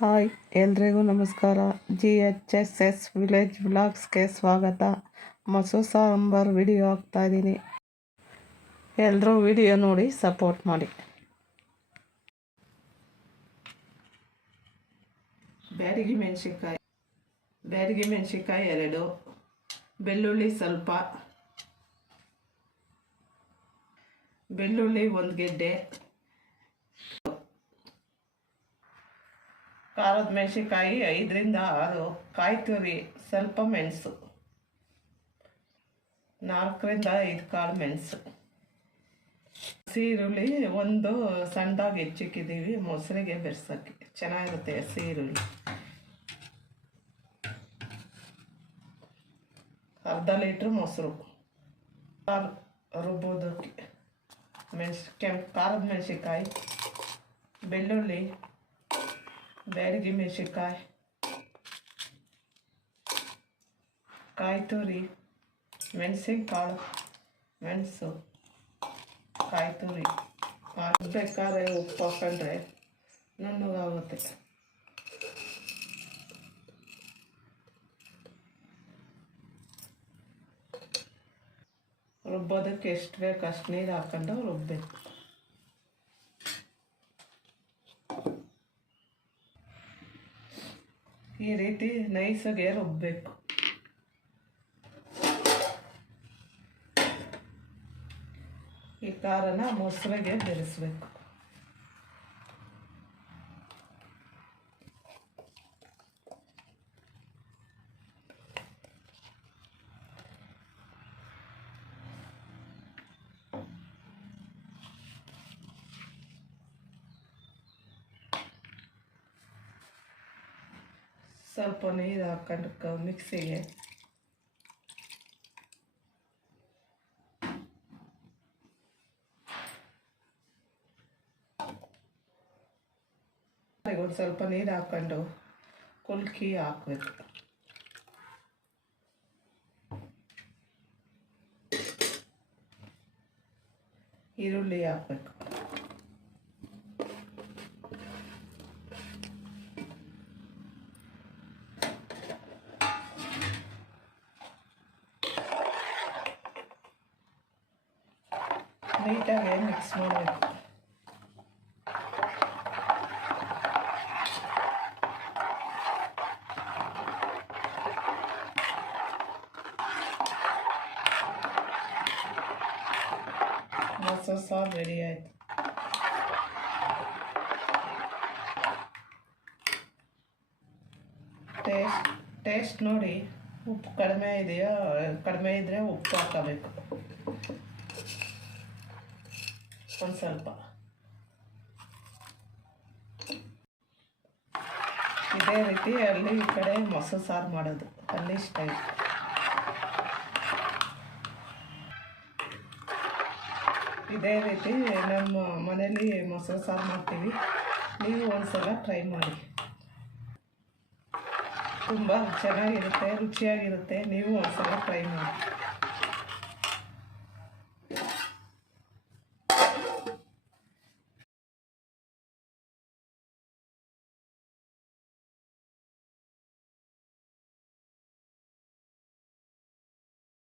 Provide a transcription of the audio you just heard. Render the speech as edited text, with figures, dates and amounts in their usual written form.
Hi ಎಲ್ರಿಗೂ ನಮಸ್ಕಾರ. GHSS village ವ್ಲಾಗ್ಸ್ಗೆ ಸ್ವಾಗತ. ಮೊಸರು ಸಾಂಬಾರು ವಿಡಿಯೋ ಹಾಕ್ತಾಯಿದ್ದೀನಿ. ಎಲ್ಲರೂ ವಿಡಿಯೋ ನೋಡಿ ಸಪೋರ್ಟ್ ಮಾಡಿ. ಬ್ಯಾಡಗಿ ಮೆಣಸಿನ್ಕಾಯಿ 2, ಬೆಳ್ಳುಳ್ಳಿ ಸ್ವಲ್ಪ, ಬೆಳ್ಳುಳ್ಳಿ 1 ಗೆಡ್ಡೆ, ಖಾರದ ಮೆಣಸಿನ್ಕಾಯಿ 5ರಿಂದ 6, ಕಾಯಿ ತುರಿ ಸ್ವಲ್ಪ, ಮೆಣಸು 4ರಿಂದ 5 ಕಾಳು ಮೆಣಸು, ಈರುಳ್ಳಿ 1 ಸಣ್ಣದಾಗಿ ಹೆಚ್ಚಿಕ್ಕಿದ್ದೀವಿ ಮೊಸರಿಗೆ ಬೆರೆಸೋಕ್ಕೆ ಚೆನ್ನಾಗಿರುತ್ತೆ. ಈರುಳ್ಳಿ ಅರ್ಧ ಲೀಟ್ರ್ ಮೊಸರು, ರುಬ್ಬೋದಕ್ಕೆ ಖಾರದ ಮೆಣಸಿನ್ಕಾಯಿ, ಬೆಳ್ಳುಳ್ಳಿ, ಬ್ಯಾಡಗಿ ಮೆಣಸಿನ್ಕಾಯಿ, ಕಾಯಿ ತುರಿ, ಮೆಣಸಿನಕಾಳು, ಮೆಣಸು, ಕಾಯಿ ತುರಿ ಬೇಕಾದ್ರೆ ಉಪ್ಪು ಹಾಕೊಂಡ್ರೆ ನುಣ್ಣಗಾಗುತ್ತೆ. ರುಬ್ಬೋದಕ್ಕೆ ಎಷ್ಟು ಬೇಕು ಅಷ್ಟು ನೀರು ಹಾಕೊಂಡು ರುಬ್ಬಬೇಕು. ಈ ರೀತಿ ನೈಸಾಗೆ ರುಬ್ಬಬೇಕು. ಈ ಖಾರನ ಮೊಸರಿಗೆ ಬೆರೆಸಬೇಕು. ಸ್ವಲ್ಪ ನೀರು ಹಾಕೊಂಡು ಮಿಕ್ಸಿಗೆ ಒಂದು ಸ್ವಲ್ಪ ನೀರು ಹಾಕೊಂಡು ಕುಲ್ಕಿ ಹಾಕಬೇಕು. ಈರುಳ್ಳಿ ಹಾಕಬೇಕು. ನೀಟಾಗಿ ಮಿಕ್ಸ್ ಮಾಡಬೇಕು. ಮೊಸರು ಸಾರು ರೆಡಿ ಆಯಿತು. ಟೇಸ್ಟ್ ನೋಡಿ, ಉಪ್ಪು ಕಡಿಮೆ ಇದೆಯಾ, ಕಡಿಮೆ ಇದ್ದರೆ ಉಪ್ಪು ಹಾಕಬೇಕು ಒಂದು ಸ್ವಲ್ಪ. ಇದೇ ರೀತಿ ಅಲ್ಲಿ ಈ ಕಡೆ ಮೊಸರು ಸಾರು ಮಾಡೋದು ಅಲ್ಲಿ ಸ್ಟೈಲ್. ಇದೇ ರೀತಿ ನಮ್ಮ ಮನೇಲಿ ಮೊಸರು ಸಾರು ಮಾಡ್ತೀವಿ. ನೀವು ಒಂದ್ಸಲ ಟ್ರೈ ಮಾಡಿ, ತುಂಬ ಚೆನ್ನಾಗಿರುತ್ತೆ, ರುಚಿಯಾಗಿರುತ್ತೆ. ನೀವು ಒಂದ್ಸಲ ಟ್ರೈ ಮಾಡಿ.